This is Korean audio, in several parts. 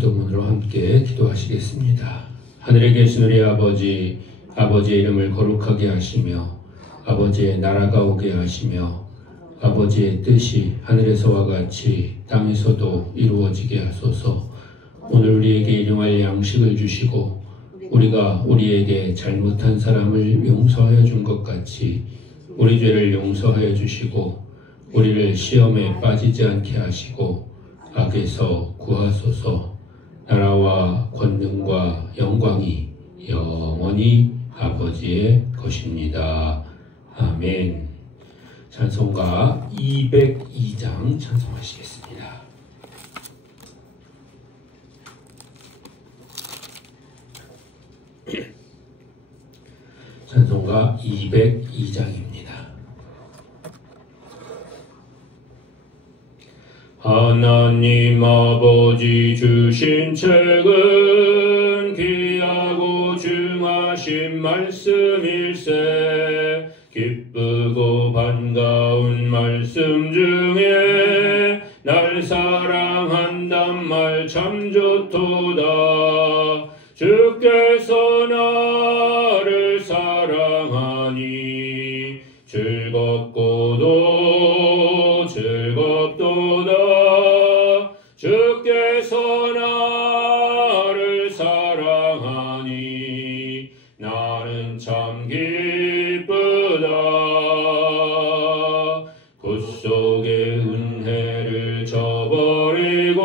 기도문으로 함께 기도하시겠습니다. 하늘에 계신 우리 아버지, 아버지의 이름을 거룩하게 하시며 아버지의 나라가 오게 하시며 아버지의 뜻이 하늘에서와 같이 땅에서도 이루어지게 하소서. 오늘 우리에게 일용할 양식을 주시고 우리가 우리에게 잘못한 사람을 용서하여 준 것 같이 우리 죄를 용서하여 주시고 우리를 시험에 빠지지 않게 하시고 악에서 구하소서. 나라와 권능과 영광이 영원히 아버지의 것입니다. 아멘. 찬송가 202장 찬송하시겠습니다. 찬송가 202장입니다. 하나님 아버지 주신 책은 귀하고 중하신 말씀일세. 기쁘고 반가운 말씀 중에 날 사랑한단 말 참 좋도다. 주께서 나를 사랑하니 즐겁고도 즐겁도다. 주께서 나를 사랑하니 나는 참 기쁘다. 굿속의 은혜를 저버리고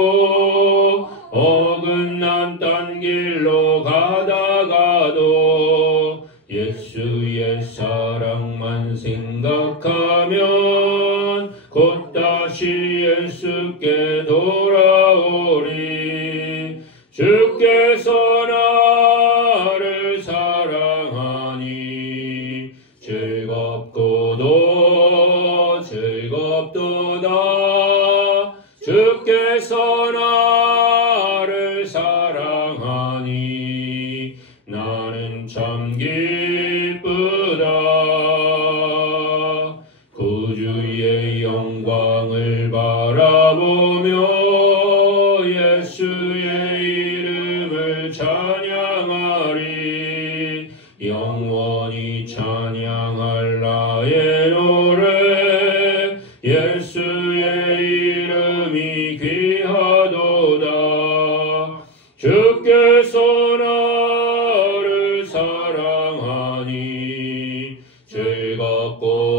어긋난 딴 길로 가다가도 예수의 사랑만 생각하면 곧 다시 예수께 돌아오리. 주께서 나를 사랑하니 즐겁고도 즐겁도다. 주께서 나를 사랑하니 나는 참 기쁘다. 구주의 영광을 바라보며 예수의 이름을 찬양하리. 영원히 찬양할 나의 노래 예수의 이름이 귀하도다. 주께서 나를 사랑하니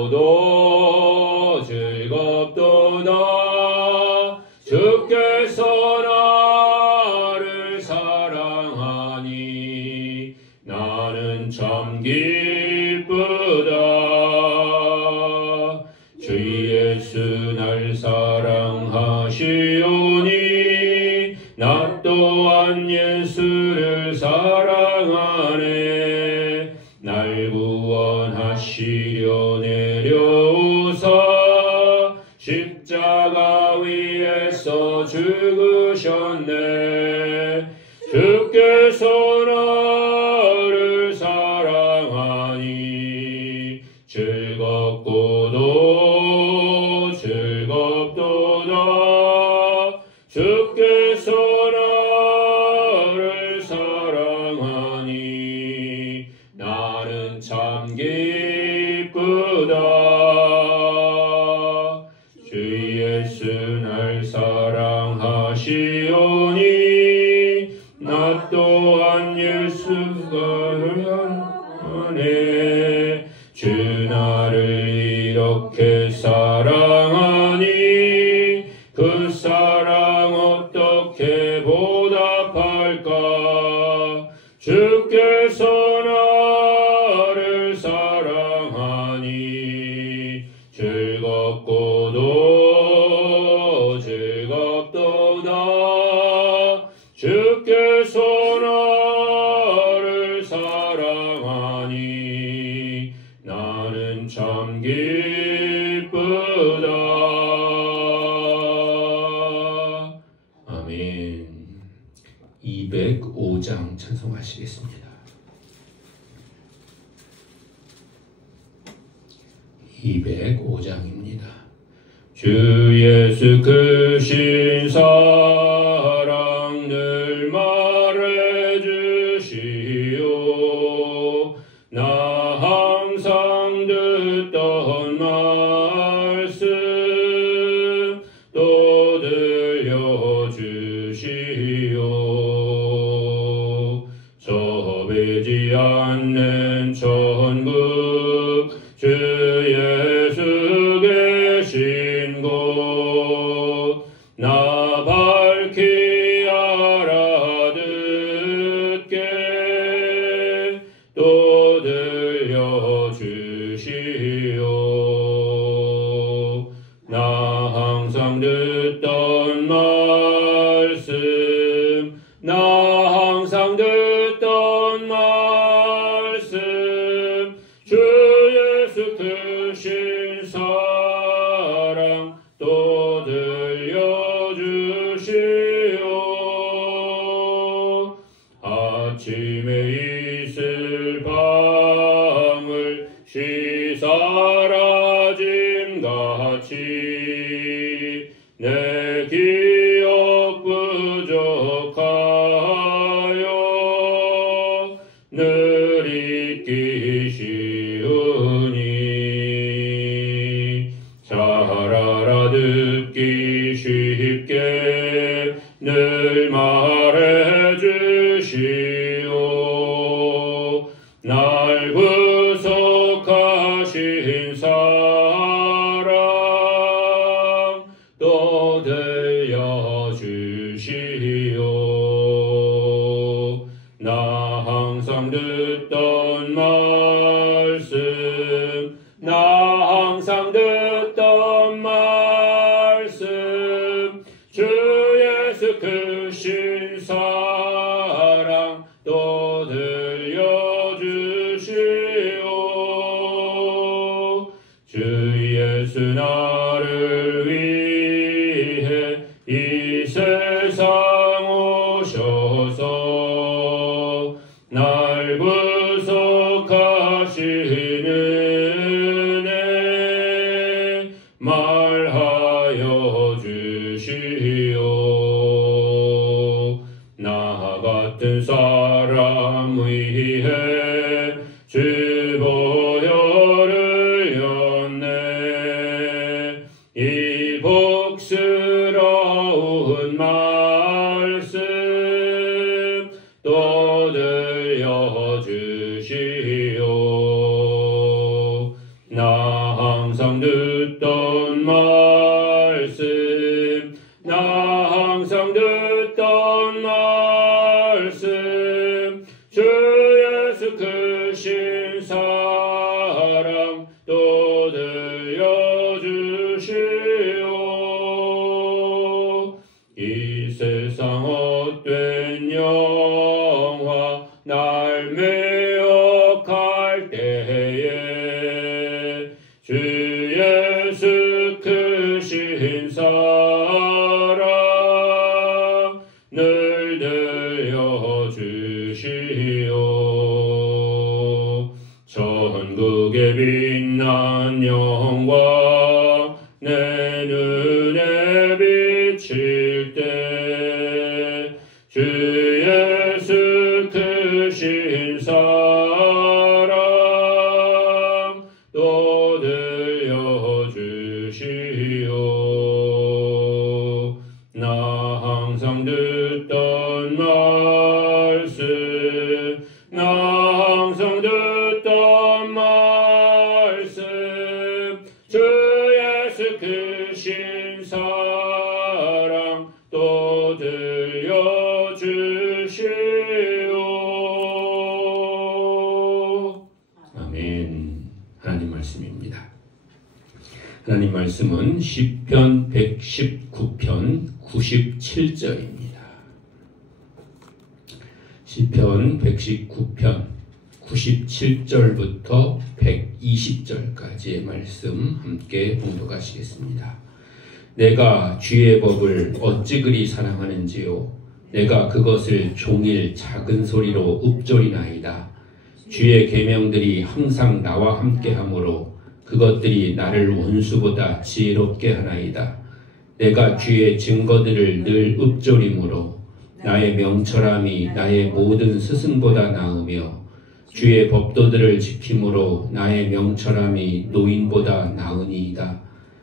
즐겁고도 즐겁도다. 주께서 나를 사랑하니 나는 참 기쁘다. 주 예수 날 사랑하시오니 나 또한 예수를 사랑하네. 날 구원하시려 내려오사 십자가 위에서 죽으셨네. 주께서 나를 사랑하니 즐겁고도 즐겁도다. 주께서 나를 사랑하니 나는 참 기쁘다. 주 예수 날 사랑하시오니 나 또한 예수가 사랑하네. 주 나를 이렇게 사랑하니 그 사랑 어떻게 보답할까. 주께서 나를 사랑하니 즐겁고도 즐겁도다. 주께서 나를 사랑하니 나는 참 기쁘다. 아멘. 205장 찬송하시겠습니다. 205장입니다. 주 예수 크신 사랑들 늘 말해주시오. 나 항상 듣던 말씀 또 들려주시오. 저 배지 않는 천국 주 예수 계신 곳 나 밝히 알아듣게 또 들려주시오. 나 항상 듣던 말씀 나 항상 듣던 말씀 주 예수 크신 사랑 또 들려주시오. 아침에 있을 밤을 쉬 사라짐같이 내 기억 부족하여 늘 잊기 쉬우니 잘 알아듣기 쉽게 늘 말해주시오. 날 구속하신 사랑 또 들려주시오. 나 항상 듣던 말씀 나 항상 듣던 말씀 주 예수 크신 사랑 또 들려주시오. 주 예수 나를 위해 이 세상 오셔서 날 구속하시는 은혜 말하여 주시오. 나 같은 사람 위해 주 보혈을 였네. 이 복스러운 말씀 또 들려주시오. 나 항상 듣던 말씀 나 항상 듣던 말씀 주 예수 크신 사랑 또 들려주시오. 이 세상 헛된 영화 날 매혹할 때에 주 예수 크신 사랑 늘 들려주시오. 천국의 빛난 영광 내 눈에 비칠 때 주 예수 크신 사랑 또 들려주시오. 나 항상 듣던 말씀 나 항상 듣던 말씀 주 예수 크신 사랑 또 들려주시오. 아멘. 하나님 말씀입니다. 하나님 말씀은 시편 119편 97절입니다. 시편 119편 97절부터 120절까지의 말씀 함께 봉독하시겠습니다. 내가 주의 법을 어찌 그리 사랑하는지요. 내가 그것을 종일 작은 소리로 읊조리나이다. 주의 계명들이 항상 나와 함께하므로 그것들이 나를 원수보다 지혜롭게 하나이다. 내가 주의 증거들을 늘 읊조리므로 나의 명철함이 나의 모든 스승보다 나으며 주의 법도들을 지킴으로 나의 명철함이 노인보다 나으니이다.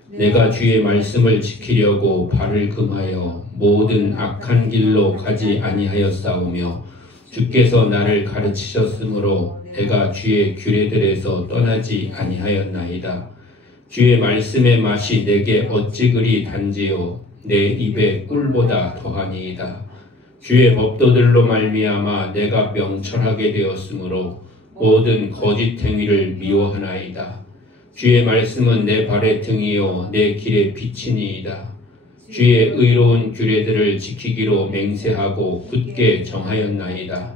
내가 주의 말씀을 지키려고 발을 금하여 모든 악한 길로 가지 아니하였사오며 주께서 나를 가르치셨으므로 내가 주의 규례들에서 떠나지 아니하였나이다. 주의 말씀의 맛이 내게 어찌 그리 단지요 내 입에 꿀보다 더하니이다. 주의 법도들로 말미암아 내가 명철하게 되었으므로 모든 거짓 행위를 미워하나이다. 주의 말씀은 내 발의 등이요 내 길의 빛이니이다. 주의 의로운 규례들을 지키기로 맹세하고 굳게 정하였나이다.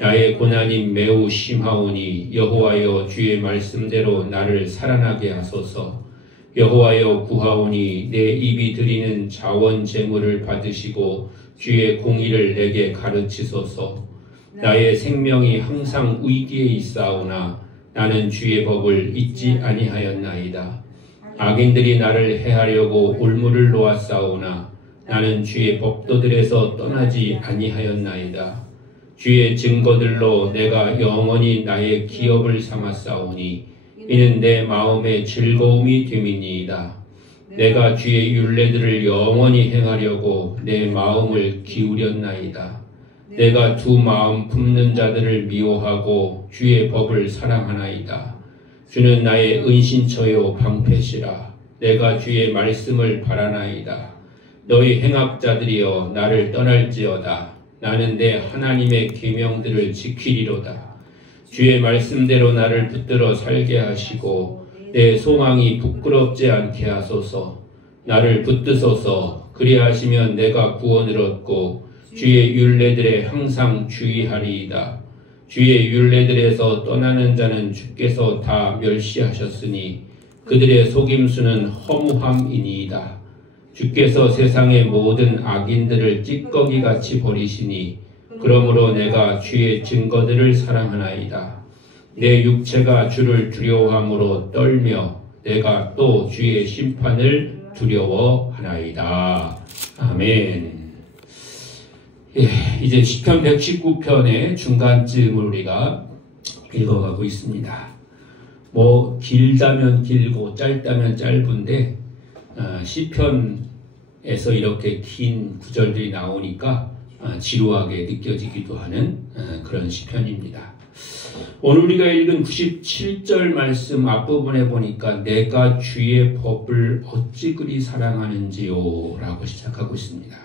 나의 고난이 매우 심하오니 여호와여 주의 말씀대로 나를 살아나게 하소서. 여호와여 구하오니 내 입이 드리는 자원 제물을 받으시고 주의 공의를 내게 가르치소서. 나의 생명이 항상 위기에 있사오나 나는 주의 법을 잊지 아니하였나이다. 악인들이 나를 해하려고 올무를 놓았사오나 나는 주의 법도들에서 떠나지 아니하였나이다. 주의 증거들로 내가 영원히 나의 기업을 삼았사오니 이는 내 마음의 즐거움이 됨이니이다. 내가 주의 율례들을 영원히 행하려고 내 마음을 기울였나이다. 내가 두 마음 품는 자들을 미워하고 주의 법을 사랑하나이다. 주는 나의 은신처요 방패시라. 내가 주의 말씀을 바라나이다. 너희 행악자들이여 나를 떠날지어다. 나는 내 하나님의 계명들을 지키리로다. 주의 말씀대로 나를 붙들어 살게 하시고 내 소망이 부끄럽지 않게 하소서. 나를 붙드소서. 그리하시면 내가 구원을 얻고 주의 율례들에 항상 주의하리이다. 주의 율례들에서 떠나는 자는 주께서 다 멸시하셨으니 그들의 속임수는 허무함이니이다. 주께서 세상의 모든 악인들을 찌꺼기같이 버리시니 그러므로 내가 주의 증거들을 사랑하나이다. 내 육체가 주를 두려워함으로 떨며 내가 또 주의 심판을 두려워하나이다. 아멘. 이제 시편 119편의 중간쯤을 우리가 읽어가고 있습니다. 길다면 길고 짧다면 짧은데 시편에서 이렇게 긴 구절들이 나오니까 지루하게 느껴지기도 하는 그런 시편입니다. 오늘 우리가 읽은 97절 말씀 앞부분에 보니까 내가 주의 법을 어찌 그리 사랑하는지요 라고 시작하고 있습니다.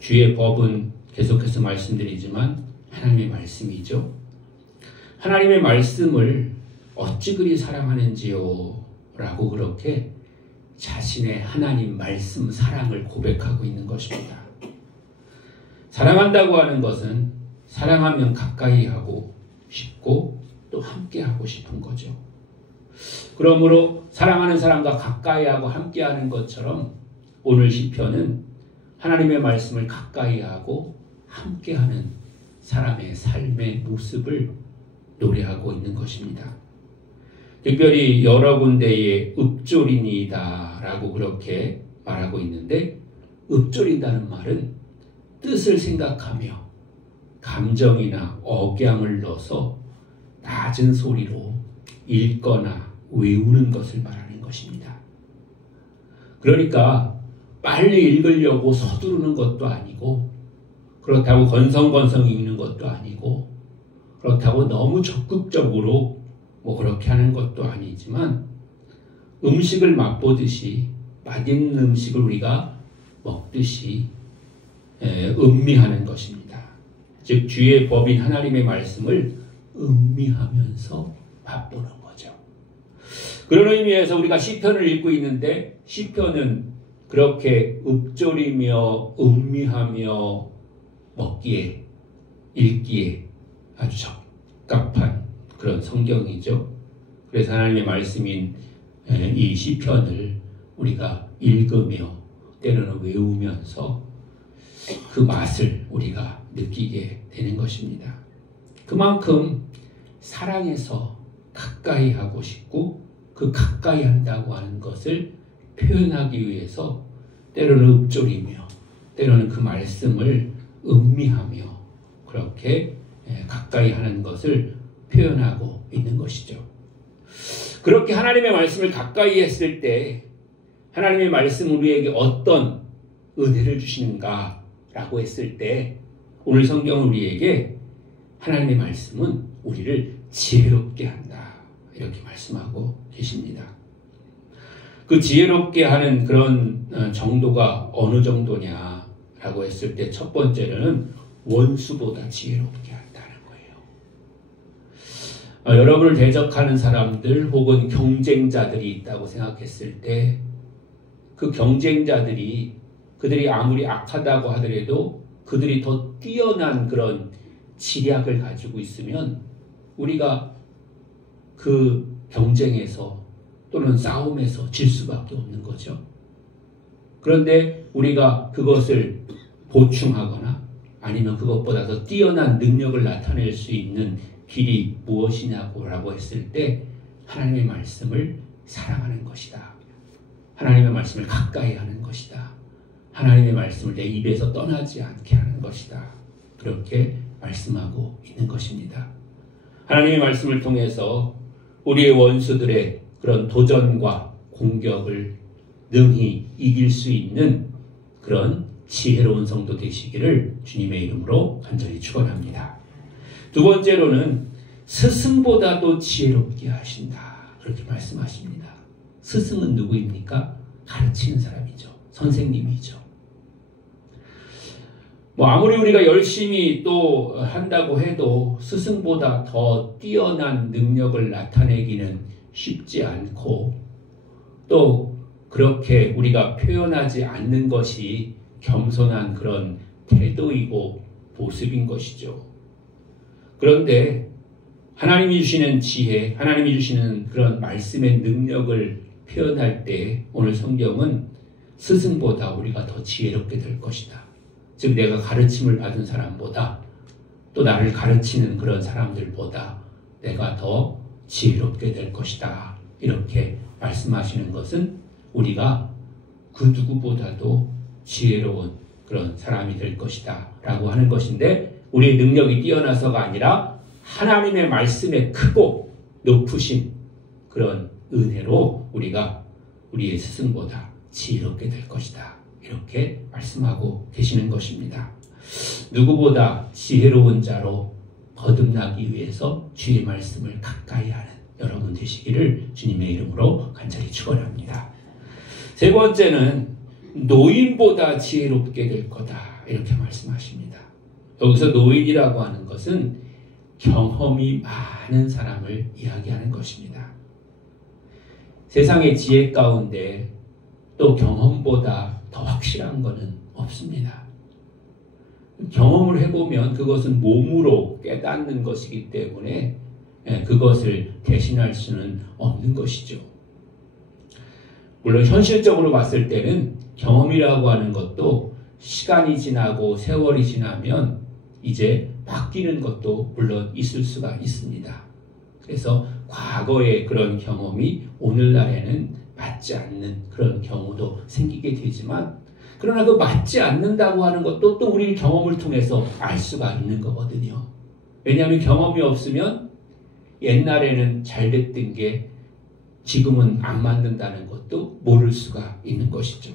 주의 법은 계속해서 말씀드리지만 하나님의 말씀이죠. 하나님의 말씀을 어찌 그리 사랑하는지요 라고 그렇게 자신의 하나님 말씀 사랑을 고백하고 있는 것입니다. 사랑한다고 하는 것은 사랑하면 가까이 하고 싶고 또 함께 하고 싶은 거죠. 그러므로 사랑하는 사람과 가까이 하고 함께 하는 것처럼 오늘 시편은 하나님의 말씀을 가까이 하고 함께 하는 사람의 삶의 모습을 노래하고 있는 것입니다. 특별히 여러 군데에 읊조리니이다 라고 그렇게 말하고 있는데 읊조린다는 말은 뜻을 생각하며 감정이나 억양을 넣어서 낮은 소리로 읽거나 외우는 것을 말하는 것입니다. 그러니까 빨리 읽으려고 서두르는 것도 아니고 그렇다고 건성건성 읽는 것도 아니고 그렇다고 너무 적극적으로 그렇게 하는 것도 아니지만 음식을 맛보듯이 맛있는 음식을 우리가 먹듯이 음미하는 것입니다. 즉 주의 법인 하나님의 말씀을 음미하면서 맛보는 거죠. 그런 의미에서 우리가 시편을 읽고 있는데 시편은 그렇게 읊조리며 음미하며 먹기에 읽기에 아주 적합한 그런 성경이죠. 그래서 하나님의 말씀인 이 시편을 우리가 읽으며 때로는 외우면서 그 맛을 우리가 느끼게 되는 것입니다. 그만큼 사랑해서 가까이 하고 싶고 그 가까이 한다고 하는 것을 표현하기 위해서 때로는 읊조리며 때로는 그 말씀을 음미하며 그렇게 가까이 하는 것을 표현하고 있는 것이죠. 그렇게 하나님의 말씀을 가까이 했을 때 하나님의 말씀 우리에게 어떤 은혜를 주시는가라고 했을 때 오늘 성경은 우리에게 하나님의 말씀은 우리를 지혜롭게 한다 이렇게 말씀하고 계십니다. 그 지혜롭게 하는 그런 정도가 어느 정도냐라고 했을 때 첫 번째로는 원수보다 지혜롭게 한다는 거예요. 여러분을 대적하는 사람들 혹은 경쟁자들이 있다고 생각했을 때 그 경쟁자들이 그들이 아무리 악하다고 하더라도 그들이 더 뛰어난 그런 지략을 가지고 있으면 우리가 그 경쟁에서 또는 싸움에서 질 수밖에 없는 거죠. 그런데 우리가 그것을 보충하거나 아니면 그것보다 더 뛰어난 능력을 나타낼 수 있는 길이 무엇이냐고 했을 때 하나님의 말씀을 사랑하는 것이다. 하나님의 말씀을 가까이 하는 것이다. 하나님의 말씀을 내 입에서 떠나지 않게 하는 것이다. 그렇게 말씀하고 있는 것입니다. 하나님의 말씀을 통해서 우리의 원수들의 그런 도전과 공격을 능히 이길 수 있는 그런 지혜로운 성도 되시기를 주님의 이름으로 간절히 축원합니다. 두 번째로는 스승보다도 지혜롭게 하신다. 그렇게 말씀하십니다. 스승은 누구입니까? 가르치는 사람이죠. 선생님이죠. 아무리 우리가 열심히 또 한다고 해도 스승보다 더 뛰어난 능력을 나타내기는 쉽지 않고 또 그렇게 우리가 표현하지 않는 것이 겸손한 그런 태도이고 모습인 것이죠. 그런데 하나님이 주시는 지혜, 하나님이 주시는 그런 말씀의 능력을 표현할 때 오늘 성경은 스승보다 우리가 더 지혜롭게 될 것이다. 즉 내가 가르침을 받은 사람보다 또 나를 가르치는 그런 사람들보다 내가 더 지혜롭게 될 것이다. 이렇게 말씀하시는 것은 우리가 그 누구보다도 지혜로운 그런 사람이 될 것이다 라고 하는 것인데 우리의 능력이 뛰어나서가 아니라 하나님의 말씀에 크고 높으신 그런 은혜로 우리가 우리의 스승보다 지혜롭게 될 것이다. 이렇게 말씀하고 계시는 것입니다. 누구보다 지혜로운 자로 거듭나기 위해서 주의 말씀을 가까이 하는 여러분 되시기를 주님의 이름으로 간절히 축원합니다. 세 번째는 노인보다 지혜롭게 될 거다. 이렇게 말씀하십니다. 여기서 노인이라고 하는 것은 경험이 많은 사람을 이야기하는 것입니다. 세상의 지혜 가운데 또 경험보다 더 확실한 것은 없습니다. 경험을 해보면 그것은 몸으로 깨닫는 것이기 때문에 그것을 대신할 수는 없는 것이죠. 물론 현실적으로 봤을 때는 경험이라고 하는 것도 시간이 지나고 세월이 지나면 이제 바뀌는 것도 물론 있을 수가 있습니다. 그래서 과거의 그런 경험이 오늘날에는 맞지 않는 그런 경우도 생기게 되지만 그러나 그 맞지 않는다고 하는 것도 또 우리 경험을 통해서 알 수가 있는 거거든요. 왜냐하면 경험이 없으면 옛날에는 잘 됐던 게 지금은 안 맞는다는 것도 모를 수가 있는 것이죠.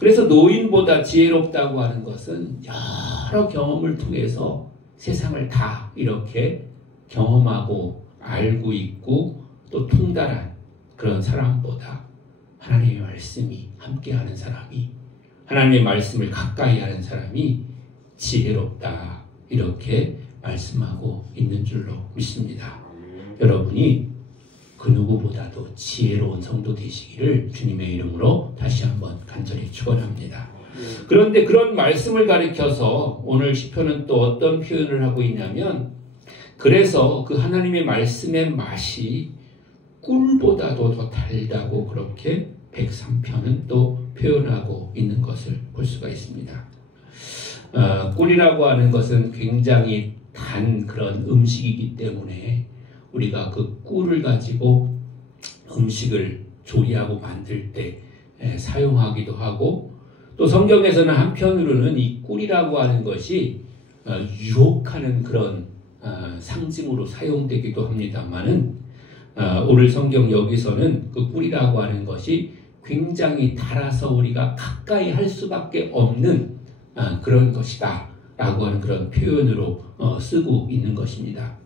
그래서 노인보다 지혜롭다고 하는 것은 여러 경험을 통해서 세상을 다 이렇게 경험하고 알고 있고 또 통달한 그런 사람보다 하나님의 말씀이 함께하는 사람이 하나님의 말씀을 가까이 하는 사람이 지혜롭다 이렇게 말씀하고 있는 줄로 믿습니다. 여러분이 그 누구보다도 지혜로운 성도 되시기를 주님의 이름으로 다시 한번 간절히 축원합니다. 그런데 그런 말씀을 가리켜서 오늘 시편은 또 어떤 표현을 하고 있냐면 그래서 그 하나님의 말씀의 맛이 꿀보다도 더 달다고 그렇게 103편은 또 표현하고 있는 것을 볼 수가 있습니다. 꿀이라고 하는 것은 굉장히 단 그런 음식이기 때문에 우리가 그 꿀을 가지고 음식을 조리하고 만들 때 사용하기도 하고 또 성경에서는 한편으로는 이 꿀이라고 하는 것이 유혹하는 그런 상징으로 사용되기도 합니다만은 오늘 성경 여기서는 그 꿀이라고 하는 것이 굉장히 달아서 우리가 가까이 할 수밖에 없는 그런 것이다 라고 하는 그런 표현으로 쓰고 있는 것입니다.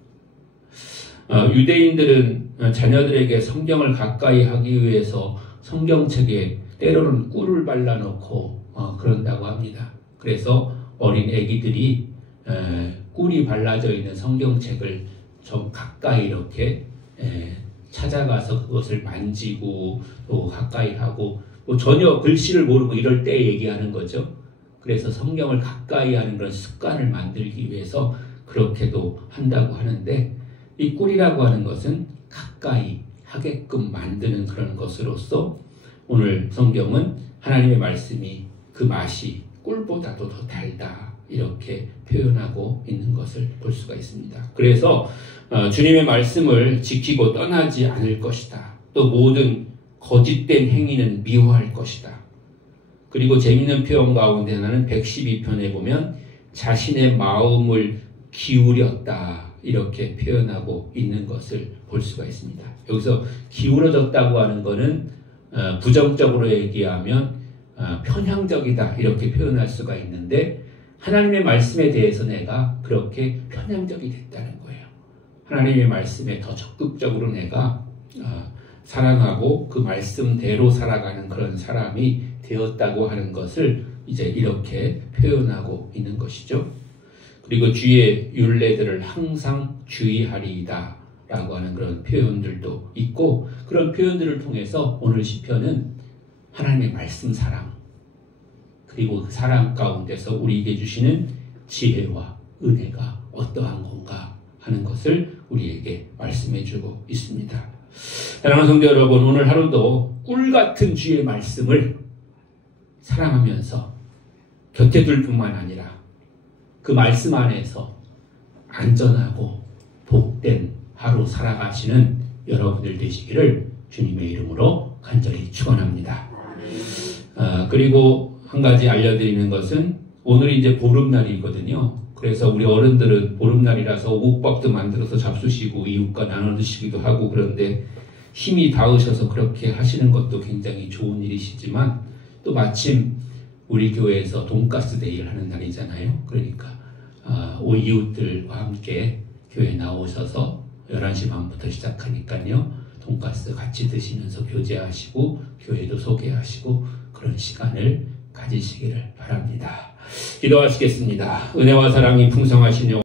유대인들은 자녀들에게 성경을 가까이 하기 위해서 성경책에 때로는 꿀을 발라놓고 그런다고 합니다. 그래서 어린 아기들이 꿀이 발라져 있는 성경책을 좀 가까이 이렇게 찾아가서 그것을 만지고 또 가까이 하고 뭐 전혀 글씨를 모르고 이럴 때 얘기하는 거죠. 그래서 성경을 가까이 하는 그런 습관을 만들기 위해서 그렇게도 한다고 하는데, 이 꿀이라고 하는 것은 가까이 하게끔 만드는 그런 것으로서 오늘 성경은 하나님의 말씀이 그 맛이 꿀보다도 더 달다 이렇게 표현하고 있는 것을 볼 수가 있습니다. 그래서 주님의 말씀을 지키고 떠나지 않을 것이다. 또 모든 거짓된 행위는 미워할 것이다. 그리고 재미있는 표현 가운데 하나는 112편에 보면 자신의 마음을 기울였다 이렇게 표현하고 있는 것을 볼 수가 있습니다. 여기서 기울어졌다고 하는 것은 부정적으로 얘기하면 편향적이다 이렇게 표현할 수가 있는데, 하나님의 말씀에 대해서 내가 그렇게 편향적이 됐다는 거예요. 하나님의 말씀에 더 적극적으로 내가 사랑하고 그 말씀대로 살아가는 그런 사람이 되었다고 하는 것을 이제 이렇게 표현하고 있는 것이죠. 그리고 주의 율례들을 항상 주의하리이다 라고 하는 그런 표현들도 있고, 그런 표현들을 통해서 오늘 시편은 하나님의 말씀 사랑, 그리고 그 사랑 가운데서 우리에게 주시는 지혜와 은혜가 어떠한 건가 하는 것을 우리에게 말씀해주고 있습니다. 사랑하는 성도 여러분, 오늘 하루도 꿀같은 주의 말씀을 사랑하면서 곁에 둘 뿐만 아니라 그 말씀 안에서 안전하고 복된 하루 살아가시는 여러분들 되시기를 주님의 이름으로 간절히 축원합니다. 그리고 한 가지 알려드리는 것은 오늘이 이제 보름날이거든요. 그래서 우리 어른들은 보름날이라서 오곡밥도 만들어서 잡수시고 이웃과 나눠 드시기도 하고, 그런데 힘이 닿으셔서 그렇게 하시는 것도 굉장히 좋은 일이시지만, 또 마침 우리 교회에서 돈가스 데이를 하는 날이잖아요. 그러니까 이웃들과 함께 교회에 나오셔서 11시 반부터 시작하니까요. 돈가스 같이 드시면서 교제하시고 교회도 소개하시고 그런 시간을 가지시기를 바랍니다. 기도하시겠습니다. 은혜와 사랑이 풍성하신